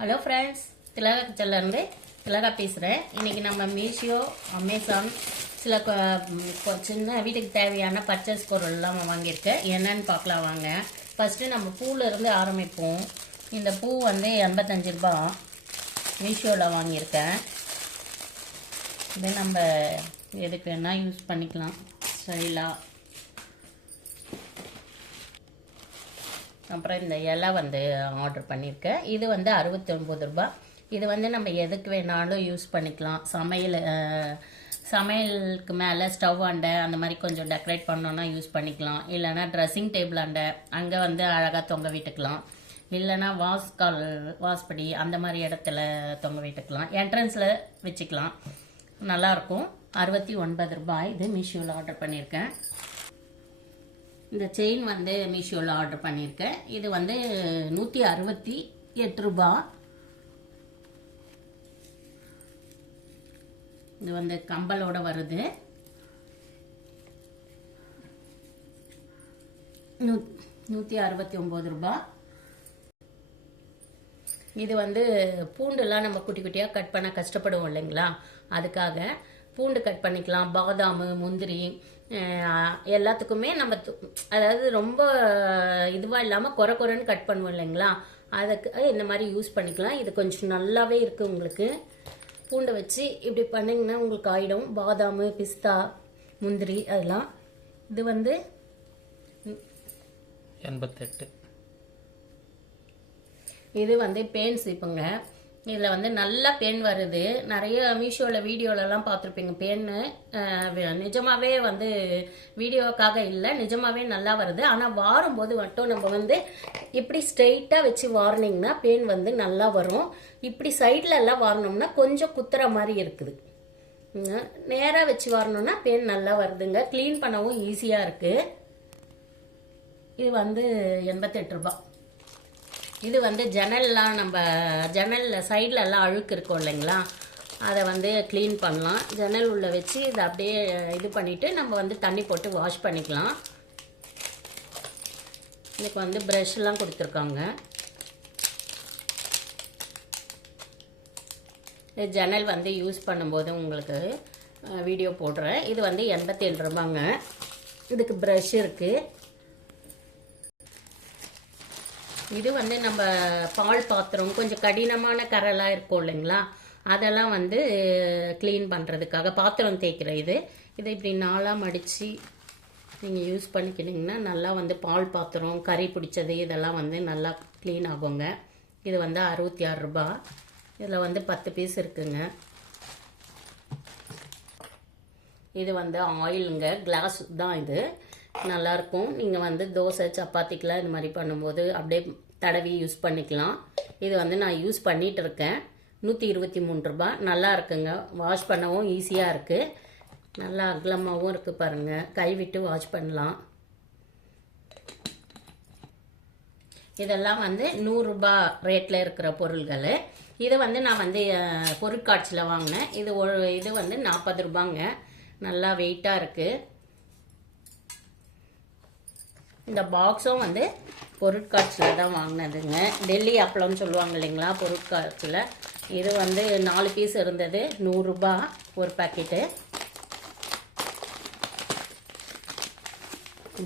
Hello friends, திலகா கிச்சன்லேருந்து திலகா பேசுகிறேன். இன்றைக்கி நம்ம மீஷோ, அமேசான் சில சின்ன வீட்டுக்கு தேவையான பர்ச்சேஸ் பொருள்லாம் வாங்கியிருக்கேன். என்னன்னு பார்க்கலாம் வாங்க. ஃபஸ்ட்டு நம்ம பூவிலேருந்து ஆரம்பிப்போம். இந்த பூ வந்து 85 ரூபா மீஷோவில் வாங்கியிருக்கேன். இதை நம்ம எதுக்கு வேணால் யூஸ் பண்ணிக்கலாம் ஸ்டைலாக. அப்புறம் இந்த இலை வந்து ஆர்டர் பண்ணியிருக்கேன். இது வந்து 69 ரூபா. இது வந்து நம்ம எதுக்கு வேணாலும் யூஸ் பண்ணிக்கலாம். சமையலுக்கு மேலே ஸ்டவ் அண்டை அந்த மாதிரி கொஞ்சம் டெக்கரேட் பண்ணோன்னா யூஸ் பண்ணிக்கலாம். இல்லைனா ட்ரெஸ்ஸிங் டேபிள் அண்டை அங்கே வந்து அழகாக தொங்க விட்டுக்கலாம். இல்லைனா வாஸ்படி அந்த மாதிரி இடத்துல தொங்க விட்டுக்கலாம். என்ட்ரன்ஸில் வச்சுக்கலாம். நல்லாயிருக்கும். 69 ரூபாய். இது மீஷோவில் ஆர்டர் பண்ணியிருக்கேன். இந்த செயின் வந்து மீஷோவில் ஆர்டர் பண்ணியிருக்கேன். இது வந்து 168 ரூபா. இது வந்து கம்பலோட வருது. 169 ரூபா. இது வந்து பூண்டுலாம் நம்ம குட்டி குட்டியாக கட் பண்ண கஷ்டப்படுவோம் இல்லைங்களா, அதுக்காக பூண்டு கட் பண்ணிக்கலாம். பாதாம், முந்திரி எல்லாத்துக்குமே நம்ம அதாவது ரொம்ப இதுவாக இல்லாமல் குறைன்னு கட் பண்ணுவோம் இல்லைங்களா, அதுக்கு இந்த மாதிரி யூஸ் பண்ணிக்கலாம். இது கொஞ்சம் நல்லாவே இருக்குது. உங்களுக்கு பூண்டை வச்சு இப்படி பண்ணிங்கன்னா உங்களுக்கு ஆகிடும். பாதாம், பிஸ்தா, முந்திரி அதெல்லாம். இது வந்து 88. இது வந்து பேன் சீப்புங்க. இதில் வந்து நல்லா பேன் வருது. நிறைய மீஷோவில் வீடியோலலாம் பார்த்துருப்பீங்க. பேன்னு நிஜமாகவே வந்து வீடியோக்காக இல்லை, நிஜமாகவே நல்லா வருது. ஆனால் வாரும்போது மட்டும் நம்ம வந்து இப்படி ஸ்ட்ரெயிட்டாக வச்சு வாரினிங்கன்னா பேன் வந்து நல்லா வரும். இப்படி சைடில் எல்லாம் வாரினோம்னா கொஞ்சம் குத்துற மாதிரி இருக்குது. நேராக வச்சு வாரணும்னா பேன் நல்லா வருதுங்க. க்ளீன் பண்ணவும் ஈஸியாக இருக்குது. இது வந்து 88 ரூபா. இது வந்து ஜன்னல்லாம் நம்ம ஜன்னலில் சைடில் எல்லாம் அழுக்கு இருக்கும் இல்லைங்களா, அதை வந்து க்ளீன் பண்ணலாம். ஜன்னல் உள்ள வச்சு இதை அப்படியே இது பண்ணிவிட்டு நம்ம வந்து தண்ணி போட்டு வாஷ் பண்ணிக்கலாம். இதுக்கு வந்து ப்ரஷ்லாம் கொடுத்துருக்காங்க. ஜன்னல் வந்து யூஸ் பண்ணும்போது உங்களுக்கு வீடியோ போடுறேன். இது வந்து 87 ரூபாங்க. இதுக்கு ப்ரஷ் இருக்குது. இது வந்து நம்ம பால் பாத்திரம் கொஞ்சம் கடினமான கரெல்லாம் இருக்கும் இல்லைங்களா, அதெல்லாம் வந்து க்ளீன் பண்ணுறதுக்காக பாத்திரம் தேய்க்கிற இது இப்படி நாளாக மடித்து நீங்கள் யூஸ் பண்ணிக்கிட்டிங்கன்னா நல்லா வந்து பால் பாத்திரம், கறி பிடிச்சது இதெல்லாம் வந்து நல்லா க்ளீன் ஆகுங்க. இது வந்து 66 ரூபா. இதில் வந்து 10 பீஸ் இருக்குங்க. இது வந்து ஆயிலுங்க, கிளாஸ் தான். இது நல்லாயிருக்கும். நீங்கள் வந்து தோசை, சப்பாத்திக்கெலாம் இது மாதிரி பண்ணும்போது அப்படியே தடவி யூஸ் பண்ணிக்கலாம். இது வந்து நான் யூஸ் பண்ணிகிட்டு இருக்கேன். 123 ரூபா. நல்லா இருக்குங்க. வாஷ் பண்ணவும் ஈஸியாக இருக்குது. நல்லா அகலமாகவும் இருக்குது பாருங்கள். கை விட்டு வாஷ் பண்ணலாம். இதெல்லாம் வந்து 100 ரூபா ரேட்டில் இருக்கிற பொருள்கள். இது வந்து நான் வந்து பொருட்காட்சியில் வாங்கினேன். இது வந்து 40 ரூபாங்க. நல்லா வெயிட்டாக இருக்குது. இந்த பாக்ஸும் வந்து பொருட்காட்சியில் தான் வாங்கினதுங்க. டெல்லி அப்பளம்னு சொல்லுவாங்க இல்லைங்களா பொருட்காட்சியில். இது வந்து 4 பீஸ் இருந்தது. 100 ரூபா ஒரு பேக்கெட்டு.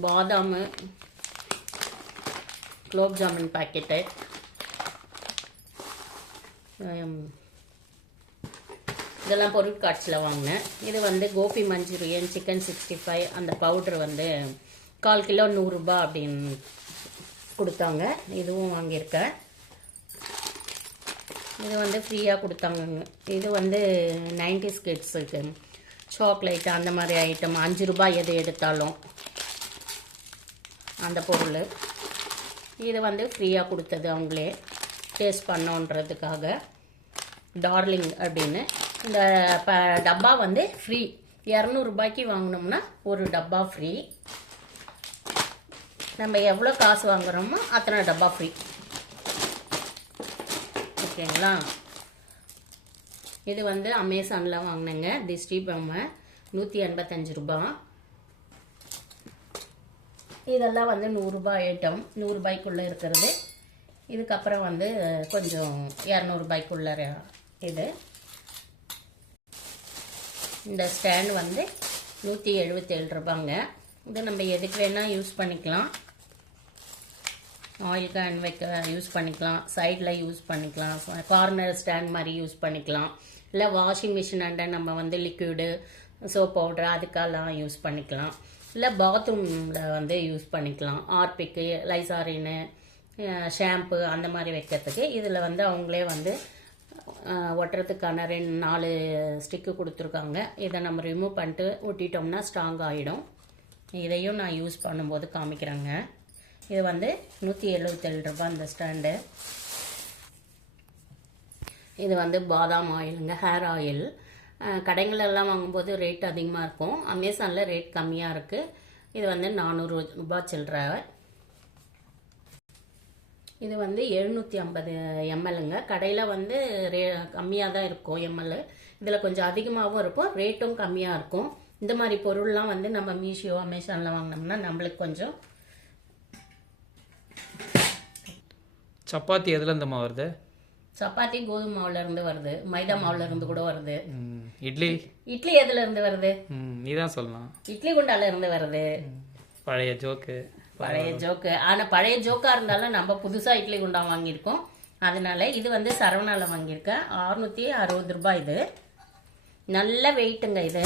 பாதாம், குலோப் ஜாமுன் பேக்கெட்டு. இதெல்லாம் பொருட்காட்சியில் வாங்கினேன். இது வந்து கோபி மஞ்சூரியன், சிக்கன் 65 அந்த பவுட்ரு வந்து 1/4 கிலோ 100 ரூபா அப்படின்னு கொடுத்தாங்க. இதுவும் வாங்கியிருக்கேன். இது வந்து ஃப்ரீயாக கொடுத்தாங்க. இது வந்து 90s கிட்ஸுக்கு சாக்லேட் அந்த மாதிரி ஐட்டம் 5 ரூபாய் எது எடுத்தாலும் அந்த பொருள். இது வந்து ஃப்ரீயாக கொடுத்தது அவங்களே டேஸ்ட் பண்ணோன்றதுக்காக. டார்லிங் அப்படின்னு இந்த டப்பா வந்து ஃப்ரீ. 200 ரூபாய்க்கு வாங்கினோம்னா ஒரு டப்பா ஃப்ரீ. நம்ம எவ்வளோ காசு வாங்குகிறோமோ அத்தனை டப்பா ஃப்ரீ. ஓகேங்களா. இது வந்து அமேசானில் வாங்கினேங்க. திஷ்டி பொம்மை 185 ரூபா. இதெல்லாம் வந்து 100 ரூபாய் ஐட்டம். 100 ரூபாய்க்குள்ளே இருக்கிறது. இதுக்கப்புறம் வந்து கொஞ்சம் 200 ரூபாய்க்குள்ள இது. இந்த ஸ்டாண்ட் வந்து 177 ரூபாங்க. இது நம்ம எதுக்கு வேணால் யூஸ் பண்ணிக்கலாம். ஆயில் கேன் வைக்க யூஸ் பண்ணிக்கலாம், சைடில் யூஸ் பண்ணிக்கலாம், கார்னர் ஸ்டாண்ட் மாதிரி யூஸ் பண்ணிக்கலாம், இல்லை வாஷிங் மிஷின் அண்டை நம்ம வந்து லிக்விடு சோப் பவுடர் அதுக்கெல்லாம் யூஸ் பண்ணிக்கலாம், இல்லை பாத்ரூமில் வந்து யூஸ் பண்ணிக்கலாம். ஆர்பிக்கு, லைசாரின்னு, ஷாம்பு அந்த மாதிரி வைக்கிறதுக்கு. இதில் வந்து அவங்களே வந்து ஒட்டுறதுக்கான 4 ஸ்டிக்கு கொடுத்துருக்காங்க. இதை நம்ம ரிமூவ் பண்ணிட்டு ஒட்டிட்டோம்னா ஸ்ட்ராங் ஆகிடும். இதையும் நான் யூஸ் பண்ணும்போது காமிக்கிறேங்க. இது வந்து 177 ரூபா இந்த ஸ்டாண்டு. இது வந்து பாதாம் ஆயிலுங்க, ஹேர் ஆயில். கடைங்களெல்லாம் வாங்கும்போது ரேட் அதிகமாக இருக்கும். அமேசானில் ரேட் கம்மியாக இருக்குது. இது வந்து 400 ரூபா சில்லற. இது வந்து 750 mlங்க. கடையில் வந்து கம்மியாக தான் இருக்கும் ml. இதில் கொஞ்சம் அதிகமாகவும் இருக்கும், ரேட்டும் கம்மியாக இருக்கும். இந்த மாதிரி பொருள்லாம் வந்து நம்ம மீஷோ, அமேசானில் வாங்கினோம்னா நம்மளுக்கு கொஞ்சம். சப்பாத்தி எதுலேருந்து வருது? சப்பாத்தி கோதுமை மாவுல இருந்து வருது, மைதா மாவுல இருந்து கூட வருது. இட்லி எதுல இருந்து வருது? நீ தான் சொல்லலாம். இட்லி குண்டால இருந்து வருது. பழைய ஜோக்கு. ஆனா பழைய ஜோக்கா இருந்தாலும் நம்ம புதுசா இட்லி குண்டா வாங்கியிருக்கோம். அதனால இது வந்து சரவணால வாங்கியிருக்கேன். 660 ரூபாய். இது நல்ல வெயிட்டுங்க. இது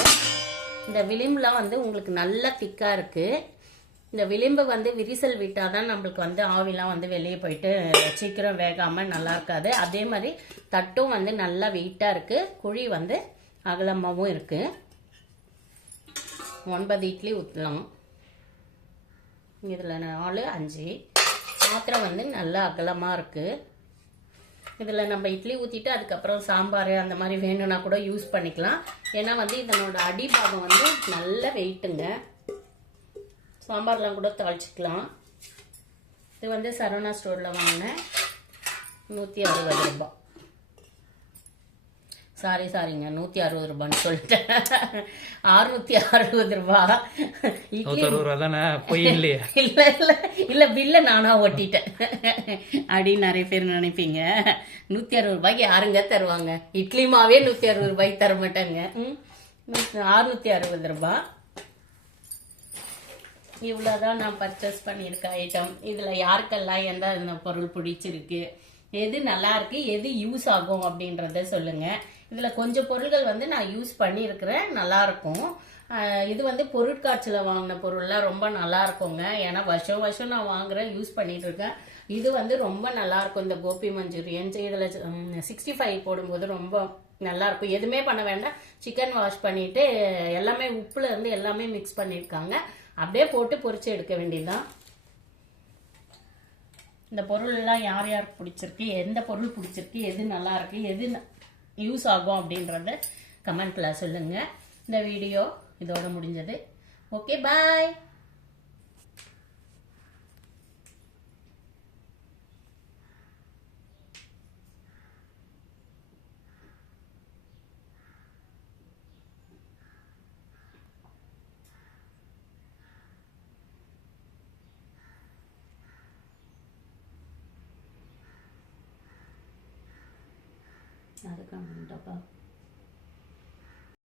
இந்த விளிம்புலாம் வந்து உங்களுக்கு நல்லா திக்கா இருக்கு. இந்த விளிம்பு வந்து விரிசல் விட்டால் தான் நம்மளுக்கு வந்து ஆவிலாம் வந்து வெளியே போயிட்டு சீக்கிரம் வேகாமல் நல்லா இருக்காது. அதே மாதிரி தட்டும் வந்து நல்லா வெயிட்டாக இருக்குது. குழி வந்து அகலமாகவும் இருக்குது. 9 இட்லி ஊற்றலாம். இதில் 4, 5 பாத்திரம் வந்து நல்லா அகலமாக இருக்குது. இதில் நம்ம இட்லி ஊற்றிட்டு அதுக்கப்புறம் சாம்பார் அந்த மாதிரி வேணும்னா கூட யூஸ் பண்ணிக்கலாம். ஏன்னா வந்து இதனோட அடிபாகம் வந்து நல்ல வெயிட்டுங்க. சாம்பார்லாம் கூட தாளிச்சிக்கலாம். இது வந்து சரவணா ஸ்டோரில் வாங்கினேன். 160 ரூபாய். சாரிங்க 160 ரூபான்னு சொல்லிட்டேன். 660 ரூபா. இல்ல பில்ல நானா ஓட்டிட்டேன் அப்படின்னு நிறைய பேர் நினைப்பீங்க. 160 ரூபாய்க்கு யாருங்க தருவாங்க? இட்லி மாவே 160 ரூபாய்க்கு தர மாட்டாங்க. 660 ரூபாய். இவ்வளோதான் நான் பர்ச்சேஸ் பண்ணியிருக்க ஐட்டம். இதில் யாருக்கெல்லாம் எந்த பொருள் பிடிச்சிருக்கு, எது நல்லா இருக்கு, எது யூஸ் ஆகும் அப்படின்றத சொல்லுங்க. இதில் கொஞ்சம் பொருள்கள் வந்து நான் யூஸ் பண்ணியிருக்கிறேன், நல்லா இருக்கும். இது வந்து பொருட்காட்சியில் வாங்கின பொருள்லாம் ரொம்ப நல்லா இருக்குங்க. ஏன்னா வருஷம் நான் வாங்குறேன், யூஸ் பண்ணிட்டு இருக்கேன். இது வந்து ரொம்ப நல்லா இருக்கும். இந்த கோபி மஞ்சூரியன் இதில் 65 போடும்போது ரொம்ப நல்லா இருக்கும். எதுவுமே பண்ண வேண்டாம், சிக்கன் வாஷ் பண்ணிட்டு எல்லாமே உப்புல இருந்து எல்லாமே மிக்ஸ் பண்ணியிருக்காங்க. அப்படியே போட்டு பொரிச்சு எடுக்க வேண்டியதுதான். இந்த பொருள் எல்லாம் யார் யாருக்கு பிடிச்சிருக்கு, எந்த பொருள் பிடிச்சிருக்கு, எது நல்லா இருக்கு, எது யூஸ் ஆகும் அப்படின்றத கமெண்ட்ல சொல்லுங்க. இந்த வீடியோ இதோட முடிஞ்சது. ஓகே, பாய். அதுக்காக